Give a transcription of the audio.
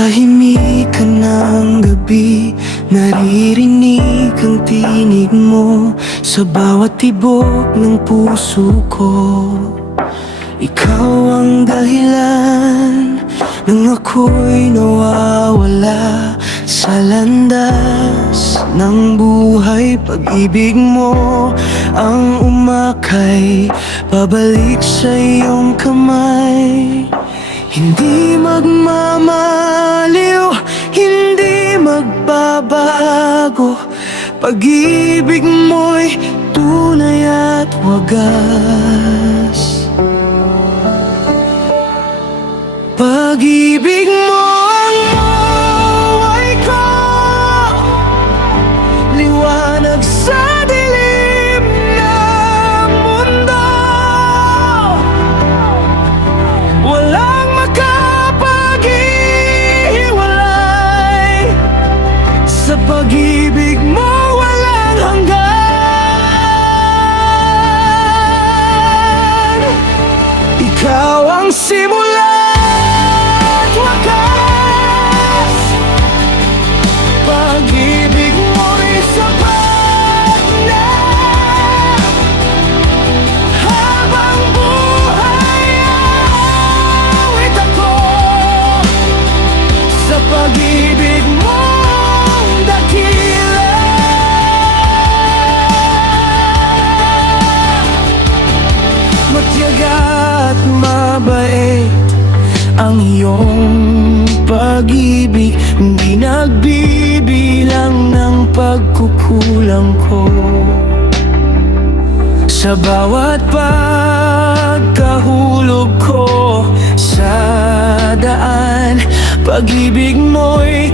tahimikan ng gabi, naririnig ang tinig mo sa bawat tibok ng puso ko. Ikaw ang dahilan nang ako'y nawawala sa landas ng buhay. Pag-ibig mo ang umakay pabalik sa iyong kamay. Hindi magmamaliw, hindi magbabago. Pag-ibig mo'y tunay at wagas. Pag-ibig mo ang buhay ko, liwanag sa dilim ng mundo. Walang makapaghiwalay sa pag-ibig mo, walang hanggan. Ikaw ang simula at wakas. Pag-ibig mo'y sapat na habang buhay. Awit ako sa pag-ibig mong dakila. Matyaga at mabait ang iyong pag-ibig, hindi nagbibilang ng pagkukulang ko. Sa bawat pagkahulog ko sa daan, pag-ibig mo'y